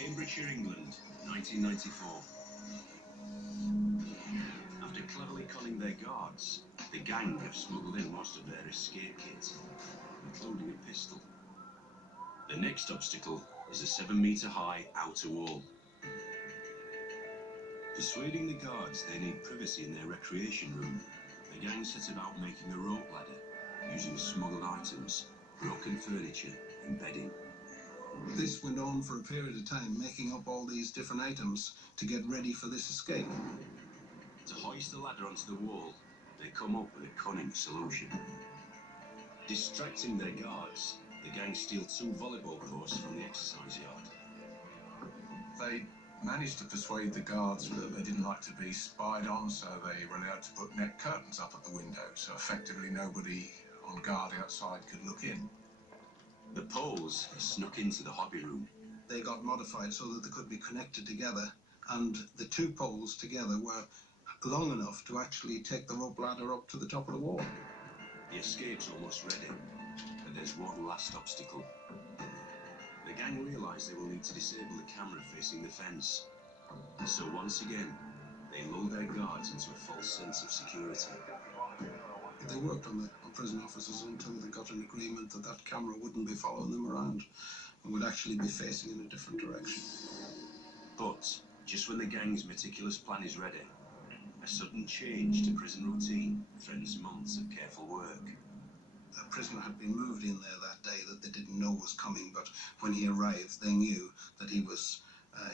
Cambridgeshire, England, 1994. After cleverly conning their guards, the gang have smuggled in most of their escape kit, including a pistol. The next obstacle is a 7-metre-high outer wall. Persuading the guards they need privacy in their recreation room, the gang set about making a rope ladder using smuggled items, broken furniture and bedding. This went on for a period of time, making up all these different items to get ready for this escape. To hoist the ladder onto the wall, they come up with a cunning solution. Distracting their guards, the gang steal 2 volleyball courts from the exercise yard. They managed to persuade the guards that they didn't like to be spied on, so they were allowed to put net curtains up at the window, so effectively nobody on guard outside could look in. The poles snuck into the hobby room. They got modified so that they could be connected together, and the 2 poles together were long enough to actually take the rope ladder up to the top of the wall. The escape's almost ready, but there's one last obstacle. The gang realise they will need to disable the camera facing the fence. So once again, they lull their guards into a false sense of security. They worked on prison officers until they got an agreement that that camera wouldn't be following them around and would actually be facing in a different direction. But just when the gang's meticulous plan is ready, a sudden change to prison routine threatens months of careful work. A prisoner had been moved in there that day that they didn't know was coming, but when he arrived they knew that he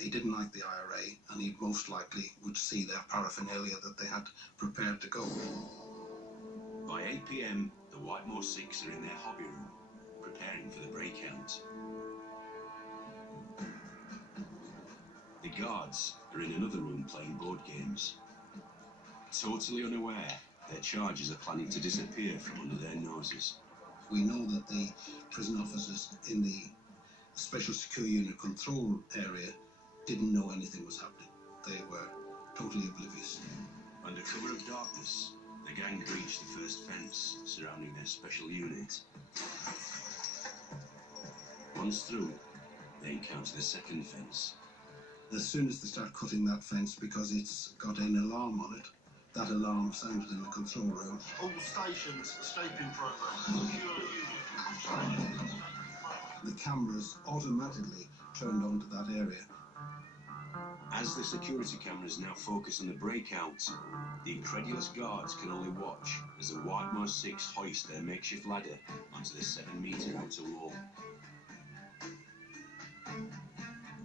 didn't like the IRA, and he most likely would see their paraphernalia that they had prepared to go. By 8 p.m, the Whitemoor 6 are in their hobby room, preparing for the breakout. The guards are in another room playing board games. Totally unaware, their charges are planning to disappear from under their noses. We know that the prison officers in the Special Secure Unit control area didn't know anything was happening. They were totally oblivious. Under cover of darkness, the gang breached the first fence surrounding their special unit. Once through, they encounter the second fence. As soon as they start cutting that fence, because it's got an alarm on it, that alarm sounded in the control room. All stations, escaping program. Secure unit. The cameras automatically turned onto that area. As the security cameras now focus on the breakout, the incredulous guards can only watch as the Whitemoor 6 hoist their makeshift ladder onto the 7-metre outer wall.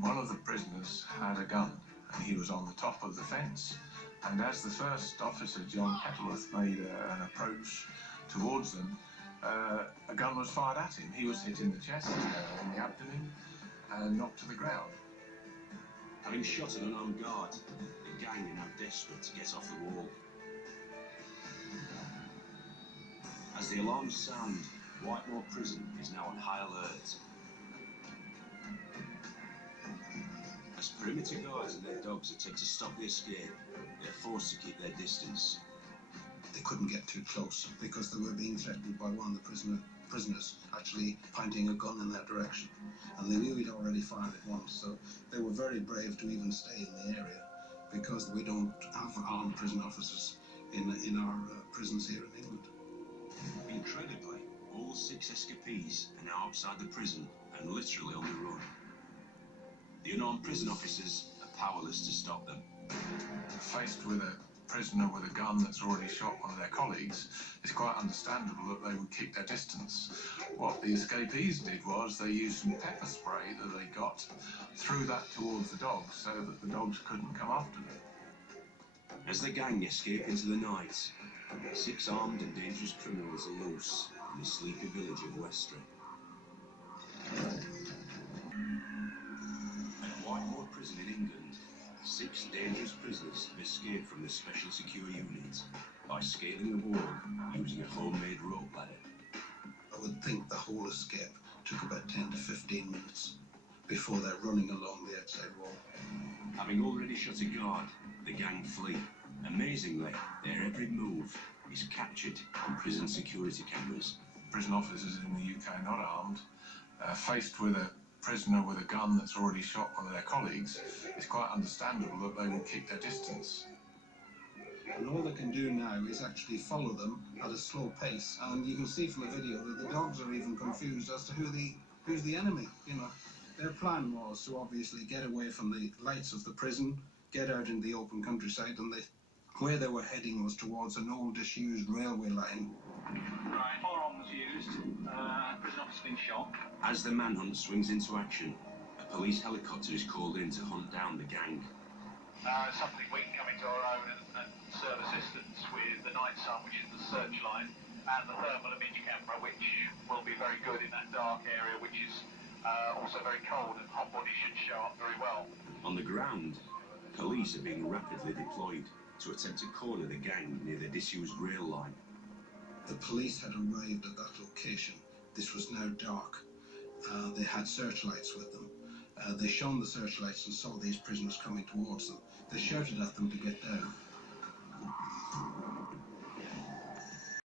One of the prisoners had a gun, and he was on the top of the fence. And as the first officer, John Pettleworth, made an approach towards them, a gun was fired at him. He was hit in the chest, in the abdomen, and knocked to the ground. Having shot an unarmed guard, the gang are now desperate to get off the wall. As the alarms sound, Whitemoor Prison is now on high alert. As perimeter guards and their dogs attempt to stop the escape, they are forced to keep their distance. They couldn't get too close because they were being threatened by one of the prisoners actually pointing a gun in their direction. And they knew he'd already fired it once, so they were very brave to even stay in the area, because we don't have armed prison officers in our prisons here in England. Incredibly, all 6 escapees are now outside the prison and literally on the run. The unarmed prison officers are powerless to stop them. Faced with a prisoner with a gun that's already shot one of their colleagues, it's quite understandable that they would keep their distance. What the escapees did was they used some pepper spray that they got, threw that towards the dogs so that the dogs couldn't come after them. As the gang escape into the night, 6 armed and dangerous criminals are loose in the sleepy village of Westray. At Whitemoor Prison in England, 6 dangerous prisoners have escaped from the Special Secure Unit by scaling the wall using a homemade rope ladder. I would think the whole escape took about 10 to 15 minutes before they're running along the outside wall. Having already shot a guard, the gang flee. Amazingly, their every move is captured on prison security cameras. Prison officers in the UK not armed, faced with a prisoner with a gun that's already shot one of their colleagues, it's quite understandable that they will keep their distance. And all they can do now is actually follow them at a slow pace. And you can see from the video that the dogs are even confused as to who's the enemy. You know, their plan was to obviously get away from the lights of the prison, get out in the open countryside, and where they were heading was towards an old disused railway line. Right, firearms used, prison officer been shot. As the manhunt swings into action, a police helicopter is called in to hunt down the gang. Something we can come into our own and serve assistance with the night sun, which is the searchlight, and the thermal image camera, which will be very good in that dark area, which is also very cold, and hot bodies should show up very well. On the ground, police are being rapidly deployed to attempt to corner the gang near the disused rail line. The police had arrived at that location. This was now dark. They had searchlights with them. They shone the searchlights and saw these prisoners coming towards them. They shouted at them to get down.